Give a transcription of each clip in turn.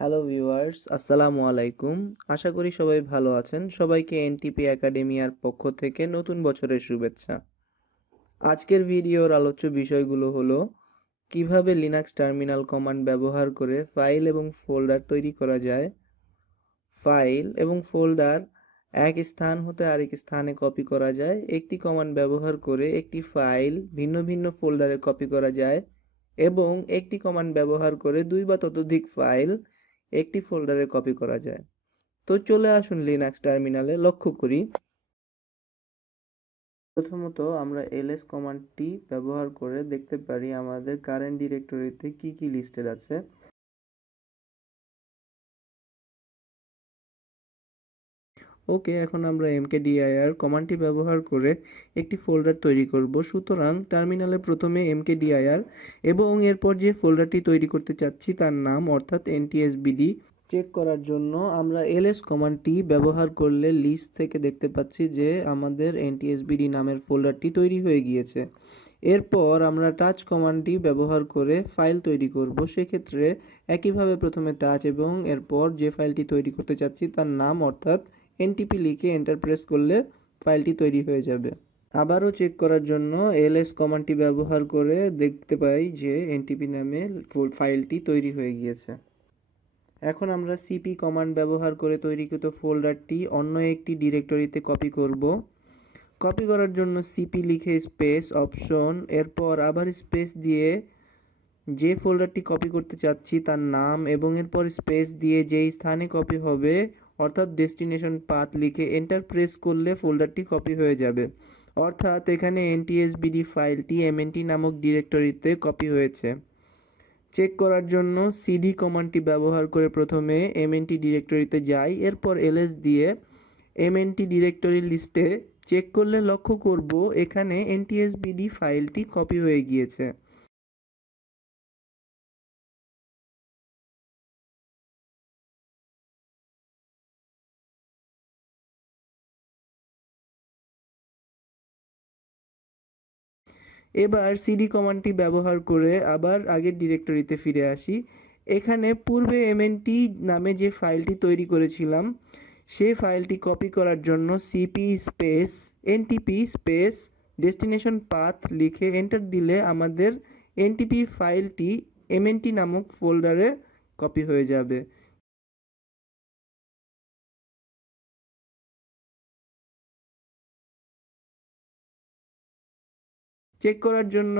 Hello viewers, আসসালামু আলাইকুম। আশা করি সবাই ভালো আছেন। সবাইকে এনটিপি একাডেমিয়ার পক্ষ থেকে নতুন বছরের শুভেচ্ছা। আজকের ভিডিওর আলোচ্য বিষয়গুলো হলো কিভাবে লিনাক্স টার্মিনাল কমান্ড ব্যবহার করে ফাইল এবং ফোল্ডার তৈরি করা যায়, ফাইল এবং ফোল্ডার এক স্থান হতে আরেক স্থানে কপি করা যায়, একটি কমান্ড ব্যবহার করে একটি ফাইল ভিন্ন ভিন্ন ফোল্ডারে কপি করা যায় এবং একটি কমান্ড ব্যবহার করে দুই বা ততোধিক ফাইল একটি ফোল্ডারে কপি করা যায়। তো চলে আসুন লিনাক্স টার্মিনালে লক্ষ্য করি। প্রথমত আমরা ls কমান্ডটি ব্যবহার করে দেখতে পারি আমাদের কারেন্ট ডিরেক্টরিতে কি কি লিস্টেড আছে। ওকে, এখন আমরা mkdir কমান্ডটি ব্যবহার করে একটি ফোল্ডার তৈরি করব। সুতরাং টার্মিনালে প্রথমে mkdir এবং এরপর যে ফোল্ডারটি তৈরি করতে চাচ্ছি তার নাম অর্থাৎ ntsbd চেক করার জন্য আমরা ls কমান্ডটি ব্যবহার করলে লিস্ট থেকে দেখতে পাচ্ছি যে আমাদের ntsbd নামের ফোল্ডারটি তৈরি হয়ে গিয়েছে। এরপর আমরা টাচ কমান্ডটি ব্যবহার করে ফাইল তৈরি করব। সেক্ষেত্রে একইভাবে প্রথমে টাচ এবং এরপর যে ফাইলটি তৈরি করতে চাচ্ছি তার নাম অর্থাৎ এনটিপি লিখে এন্টার প্রেস করলে ফাইলটি তৈরি হয়ে যাবে। আবারও চেক করার জন্য ls কমান্ডটি ব্যবহার করে দেখতে পাই যে এনটিপি নামে ফাইলটি তৈরি হয়ে গিয়েছে। এখন আমরা সিপি কমান্ড ব্যবহার করে তৈরিকৃত ফোল্ডারটি অন্য একটি ডিরেক্টরিতে কপি করব। কপি করার জন্য সিপি লিখে স্পেস অপশন, এরপর আবার স্পেস দিয়ে যে ফোল্ডারটি কপি করতে চাচ্ছি তার নাম এবং এরপর স্পেস দিয়ে যেই স্থানে কপি হবে অর্থাৎ ডেস্টিনেশন পাথ লিখে এন্টার প্রেস করলে ফোল্ডারটি কপি হয়ে যাবে। অর্থাৎ এখানে ntsbd ফাইলটি mnt নামক ডিরেক্টরিতে কপি হয়েছে। চেক করার জন্য cd কমান্ডটি ব্যবহার করে প্রথমে mnt ডিরেক্টরিতে যাই, এরপর ls দিয়ে mnt ডিরেক্টরির লিস্টে চেক করলে লক্ষ্য করব এখানে ntsbd ফাইলটি কপি হয়ে গিয়েছে। এবার সিডি কমান্ডটি ব্যবহার করে আবার আগের ডিরেক্টরিতে ফিরে আসি। এখানে পূর্বে mnt নামে যে ফাইলটি তৈরি করেছিলাম সেই ফাইলটি কপি করার জন্য CP space NTP space destination path লিখে এন্টার দিলে আমাদের এনটিপি ফাইলটি mnt নামক ফোল্ডারে কপি হয়ে যাবে। চেক করার জন্য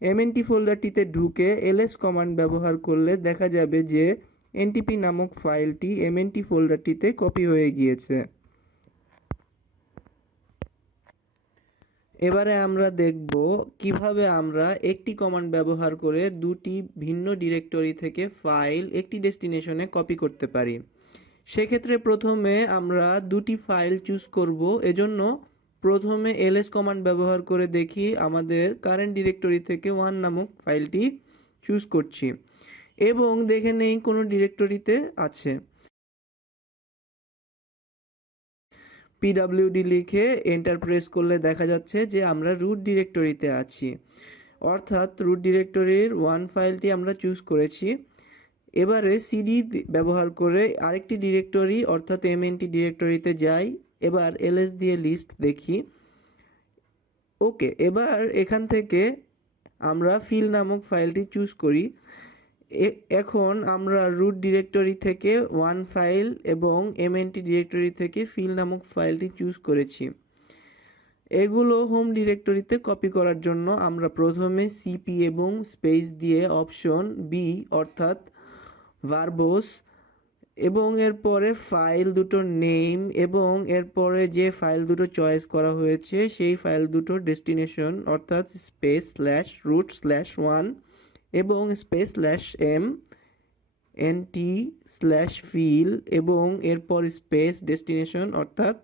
mnt ফোল্ডারটিতে ঢুকে ls কমান্ড ব্যবহার করলে দেখা যাবে যে ntp নামক ফাইলটি mnt ফোল্ডারটিতে কপি হয়ে গিয়েছে। এবারে আমরা দেখব কিভাবে আমরা একটি কমান্ড ব্যবহার করে দুটি ভিন্ন ডিরেক্টরি থেকে ফাইল একটি ডেস্টিনেশনে কপি করতে পারি। সেক্ষেত্রে প্রথমে আমরা দুটি ফাইল চুজ করব। এজন্য প্রথমে ls কমান্ড ব্যবহার করে দেখি আমাদের কারেন্ট ডিরেক্টরি থেকে 1 নামক ফাইলটি চুজ করছি এবং দেখে নেই কোনো ডিরেক্টরিতে আছে। pwd লিখে এন্টার প্রেস করলে দেখা যাচ্ছে যে আমরা রুট ডিরেক্টরিতে আছি, অর্থাৎ রুট ডিরেক্টরির 1 ফাইলটি আমরা চুজ করেছি। এবারে সিডি ব্যবহার করে আরেকটি ডিরেক্টরি অর্থাৎ mnt ডিরেক্টরিতে যাই, এবার ls দিয়ে লিস্ট দেখি। ওকে, এবার এখান থেকে আমরা ফিল নামক ফাইলটি চুজ করি। এখন আমরা রুট ডিরেক্টরি থেকে 1 ফাইল এবং mnt ডিরেক্টরি থেকে ফিল নামক ফাইলটি চুজ করেছি। এগুলো হোম ডিরেক্টরিতে কপি করার জন্য আমরা প্রথমে সিপি এবং স্পেস দিয়ে অপশন বি অর্থাৎ ভার্বোস এবং এরপরে ফাইল দুটোর নেম এবং এরপরে যে ফাইল দুটো চয়েস করা হয়েছে সেই ফাইল দুটোর ডেস্টিনেশন অর্থাৎ স্পেস স্ল্যাশ রুট স্ল্যাশ 1 এবং space slash M NT slash file এবং এরপর স্পেস ডেস্টিনেশন অর্থাৎ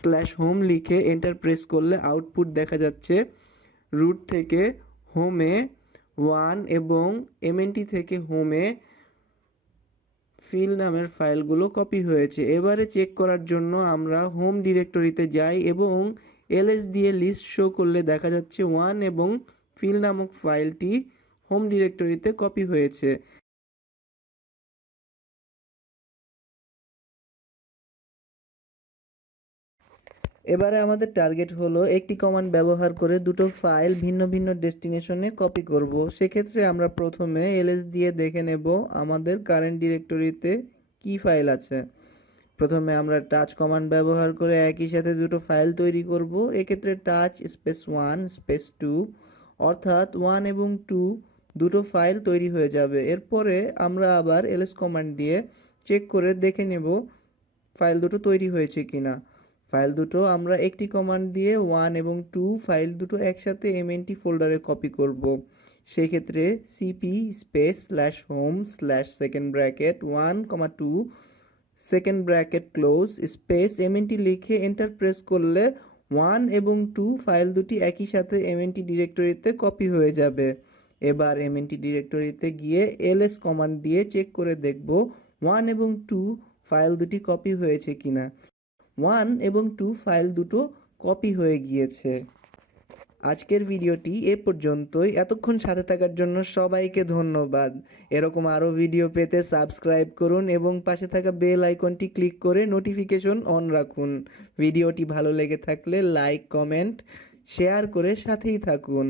স্ল্যাশ হোম লিখে এন্টার প্রেস করলে আউটপুট দেখা যাচ্ছে রুট থেকে হোমে 1 এবং mnt থেকে হোমে ফিল নামের ফাইলগুলো কপি হয়েছে। এবারে চেক করার জন্য আমরা হোম ডিরেক্টরিতে যাই এবং ls দিয়ে লিস্ট শো করলে দেখা যাচ্ছে 1 এবং ফিল নামক ফাইলটি হোম ডিরেক্টরিতে কপি হয়েছে। এবারে আমাদের টার্গেট হলো একটি কমান্ড ব্যবহার করে দুটো ফাইল ভিন্ন ভিন্ন ডেস্টিনেশনে কপি করব। সেক্ষেত্রে আমরা প্রথমে ls দিয়ে দেখে নেব আমাদের কারেন্ট ডিরেক্টরিতে কি ফাইল আছে। প্রথমে আমরা টাচ কমান্ড ব্যবহার করে একই সাথে দুটো ফাইল তৈরি করব। এক্ষেত্রে টাচ স্পেস 1 স্পেস 2 অর্থাৎ 1 এবং 2 দুটো ফাইল তৈরি হয়ে যাবে। এরপরে আমরা আবার ls কমান্ড দিয়ে চেক করে দেখে নেব ফাইল দুটো তৈরি হয়েছে কিনা। ফাইল দুটো আমরা একটি কমান্ড দিয়ে 1 এবং 2 ফাইল দুটো একসাথে mnt ফোল্ডারে কপি করব। সেই ক্ষেত্রে cp space slash home slash second bracket 1, 2 second bracket close space mnt লিখে এন্টার প্রেস করলে 1 এবং 2 ফাইল দুটি একই সাথে mnt ডিরেক্টরিতে কপি হয়ে যাবে। এবার mnt ডিরেক্টরিতে গিয়ে ls কমান্ড দিয়ে চেক করে দেখব 1 এবং 2 ফাইল দুটি কপি হয়েছে কিনা। 1 এবং 2 ফাইল দুটো কপি হয়ে গিয়েছে। আজকের ভিডিওটি এ পর্যন্তই। এতক্ষণ সাথে থাকার জন্য সবাইকে ধন্যবাদ। এরকম আরও ভিডিও পেতে সাবস্ক্রাইব করুন এবং পাশে থাকা বেল আইকনটি ক্লিক করে নোটিফিকেশন অন রাখুন। ভিডিওটি ভালো লেগে থাকলে লাইক, কমেন্ট, শেয়ার করে সাথেই থাকুন।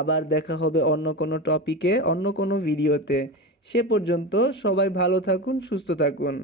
আবার দেখা হবে অন্য কোনো টপিকে, অন্য কোনো ভিডিওতে। সে পর্যন্ত সবাই ভালো থাকুন, সুস্থ থাকুন।